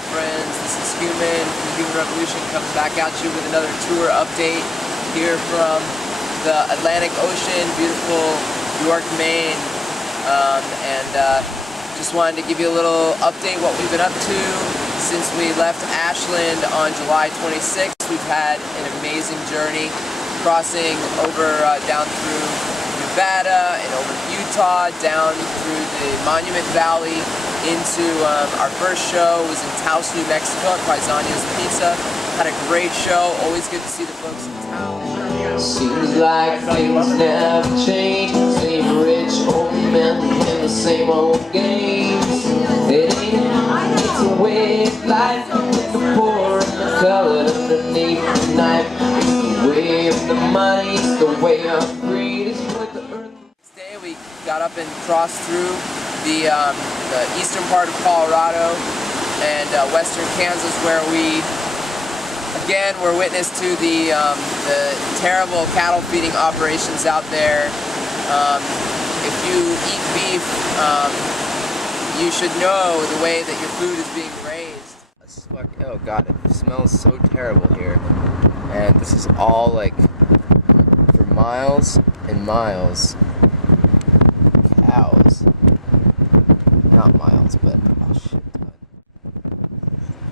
friends? This is Human from the Human Revolution coming back at you with another tour update here from the Atlantic Ocean, beautiful York, Maine. Just wanted to give you a little update what we've been up to since we left Ashland on July 26th. We've had an amazing journey crossing over down through Nevada and over Utah, down through the Monument Valley into our first show was in Taos, New Mexico at Paisania's Pizza. Had a great show, always good to see the folks in town. Seems like things never change. Same rich old men in the same old games. It ain't it's a way of life with the poor and the colored underneath the knife. It's the way of the money, it's the way of greed. It's what the earth. Today we got up and crossed through the eastern part of Colorado and western Kansas, where we again were witness to the terrible cattle feeding operations out there. If you eat beef, you should know the way that your food is being raised. Oh god, it smells so terrible here. And this is all like for miles and miles. Cows. Not miles, but oh shit.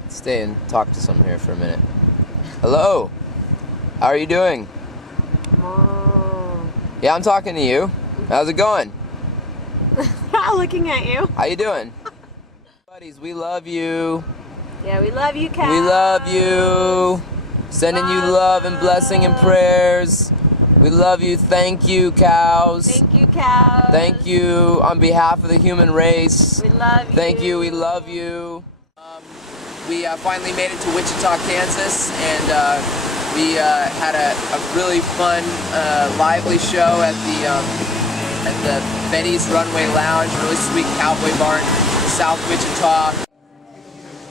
Stay and talk to someone here for a minute. Hello. How are you doing? Yeah, I'm talking to you. How's it going? Not looking at you. How you doing? Buddies, we love you. Yeah, we love you, Cal. We love you. Sending you love and blessing and prayers. We love you. Thank you, cows. Thank you, cows. Thank you on behalf of the human race. We love you. Thank you. We love you. We finally made it to Wichita, Kansas, and we had a really fun, lively show at the Betty's Runway Lounge, really sweet cowboy bar in South Wichita.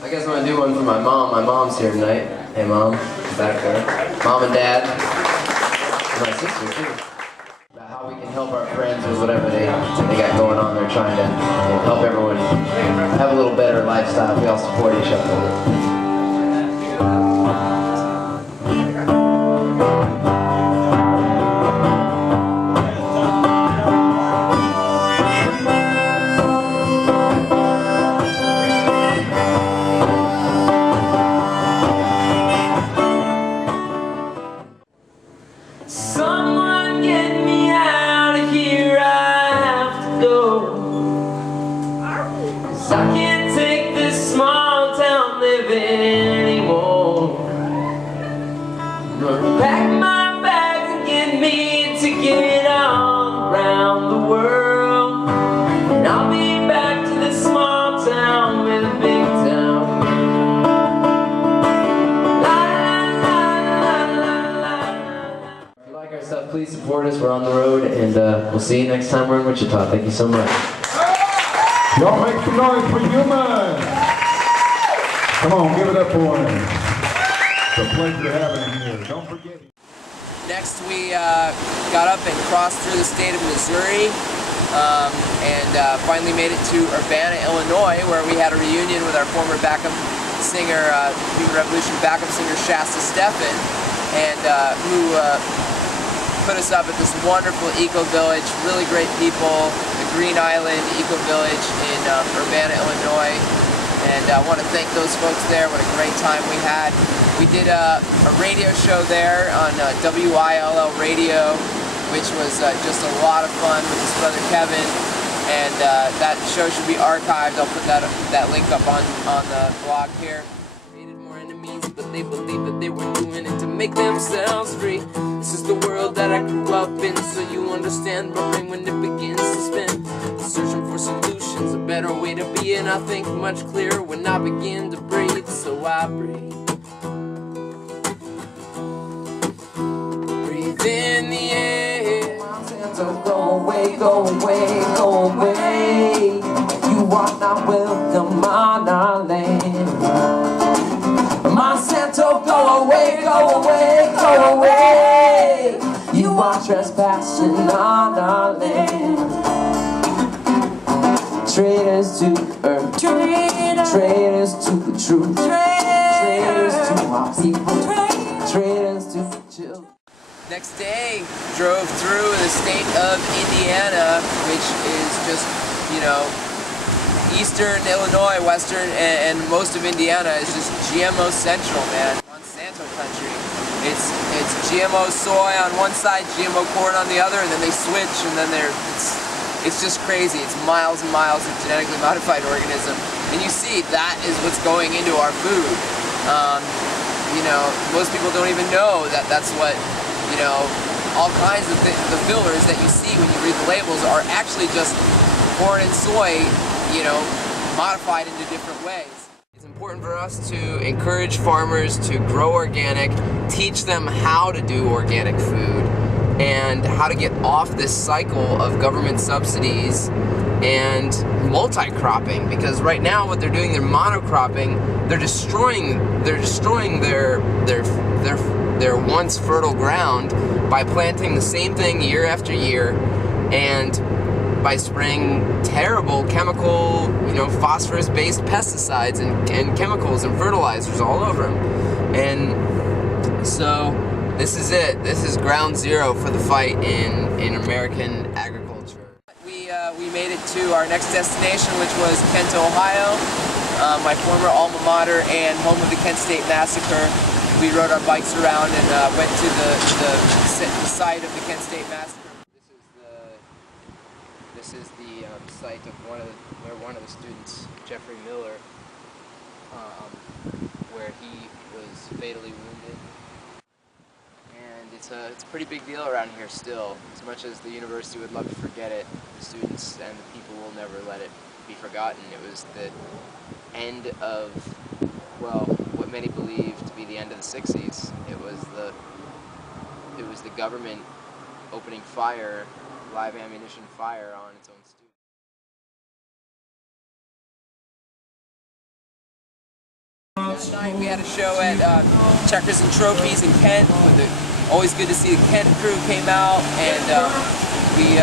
I guess I'm gonna do one for my mom. My mom's here tonight. Hey, mom, back there. Mom and dad, and my sister too. About how we can help our friends with whatever they got going on. They're trying to help everyone have a little better lifestyle. We all support each other. Someone get me out of here, I have to go. 'Cause I can't take this small town living anymore. Pack my bags and get me a ticket all around the world. And I'll be back to this small town with a big town. Stuff, please support us. We're on the road, and we'll see you next time we're in Wichita. Thank you so much. Y'all make some noise for Human. Come on, give it up for him. It's a pleasure having him here. Don't forget. Next we got up and crossed through the state of Missouri and finally made it to Urbana, Illinois, where we had a reunion with our former backup singer, Human Revolution backup singer Shasta Steffen, and who put us up at this wonderful eco-village, really great people, the Green Island Eco-Village in Urbana, Illinois. And I want to thank those folks there. What a great time we had. We did a radio show there on WILL Radio, which was just a lot of fun with his brother Kevin. And that show should be archived. I'll put that link up on the blog here. Created more enemies, but they believed that they were doing it to make themselves free. This is the world that I grew up in, so you understand my brain when it begins to spin. Searching for solutions, a better way to be, and I think much clearer when I begin to breathe. So I breathe. Breathe in the air. So go away, go away, go away. You are not welcome on our land. Monsanto, go away, go away, go away. You are trespassing on our land. Traitors to earth, traitors to the truth, traitors to our people, traitors to the children. Next day, drove through the state of Indiana, which is just, you know, eastern Illinois, western, and most of Indiana is just GMO central, man. Monsanto country. It's GMO soy on one side, GMO corn on the other, and then they switch, and then it's just crazy. It's miles and miles of genetically modified organism, and you see that is what's going into our food. You know, most people don't even know that that's what, you know, all kinds of the fillers that you see when you read the labels are actually just corn and soy, you know, modified into different ways. It's important for us to encourage farmers to grow organic, teach them how to do organic food, and how to get off this cycle of government subsidies and multi-cropping, because right now what they're doing, they're monocropping, they're destroying their once fertile ground by planting the same thing year after year, and by spraying terrible chemical, you know, phosphorus-based pesticides and chemicals and fertilizers all over them. And so this is it. This is ground zero for the fight in American agriculture. We made it to our next destination, which was Kent, Ohio, my former alma mater and home of the Kent State Massacre. We rode our bikes around and went to the site of the Kent State Massacre. This is the site of one of the students, Jeffrey Miller, where he was fatally wounded. And it's a pretty big deal around here still. As much as the university would love to forget it, the students and the people will never let it be forgotten. It was the end of, well, what many believe to be the end of the 60s. It was the government opening fire, live ammunition fire on its own students. Last night we had a show at Checkers and Trophies in Kent. Always good to see the Kent crew came out, and we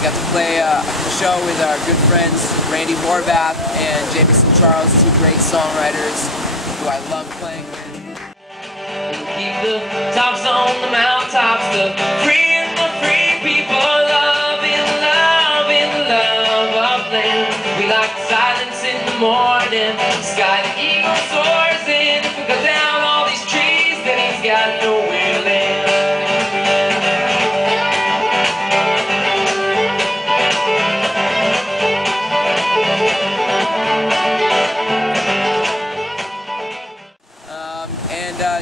got to play a show with our good friends Randy Horvath and Jameson Charles, two great songwriters who I love playing with. Keep the tops on the mountaintops, the free and the free people, love in the love of land. We like the silence in the morning, the sky the eagle soars in. If we go down all these trees, then he's got nowhere to land.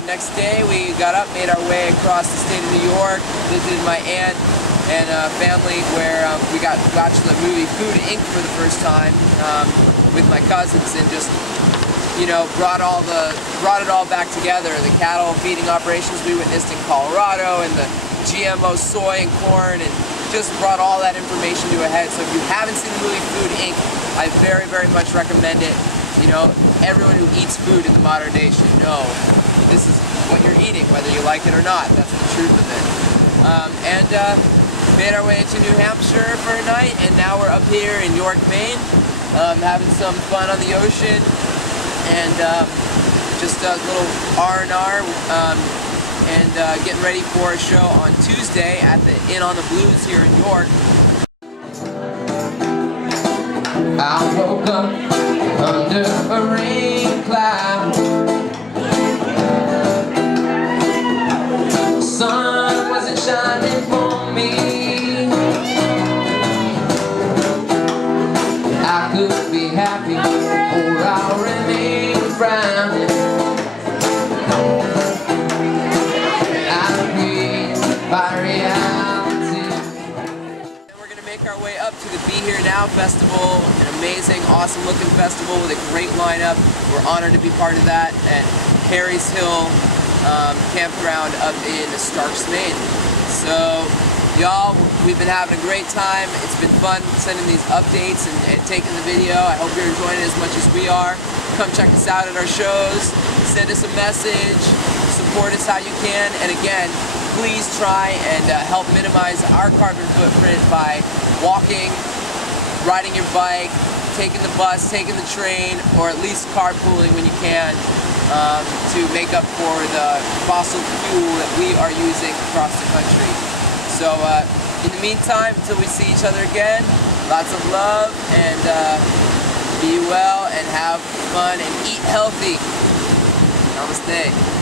Next day we got up, made our way across the state of New York, visited my aunt and family, where we got to watch the movie Food Inc. for the first time with my cousins, and just, you know, brought it all back together. The cattle feeding operations we witnessed in Colorado, and the GMO soy and corn, and just brought all that information to a head. So if you haven't seen the movie Food Inc., I very, very much recommend it. You know, everyone who eats food in the modern day should know this is what you're eating, whether you like it or not. That's the truth of it. Made our way to New Hampshire for a night, and now we're up here in York, Maine, having some fun on the ocean, and just a little R&R, and getting ready for a show on Tuesday at the Inn on the Blues here in York. I woke up under a rain cloud. The sun wasn't shining for me. I could be happy, or I'll remain frowning. I'm grieved by reality. We're going to make our way up to the Be Here Now Festival, an amazing, awesome looking festival with a great lineup. We're honored to be part of that at Harry's Hill campground up in Starks, Maine. So, y'all, we've been having a great time. It's been fun sending these updates and taking the video. I hope you're enjoying it as much as we are. Come check us out at our shows. Send us a message. Support us how you can. And again, please try and help minimize our carbon footprint by walking, riding your bike, taking the bus, taking the train, or at least carpooling when you can to make up for the fossil fuel that we are using across the country. So in the meantime, until we see each other again, lots of love, and be well and have fun and eat healthy. Namaste.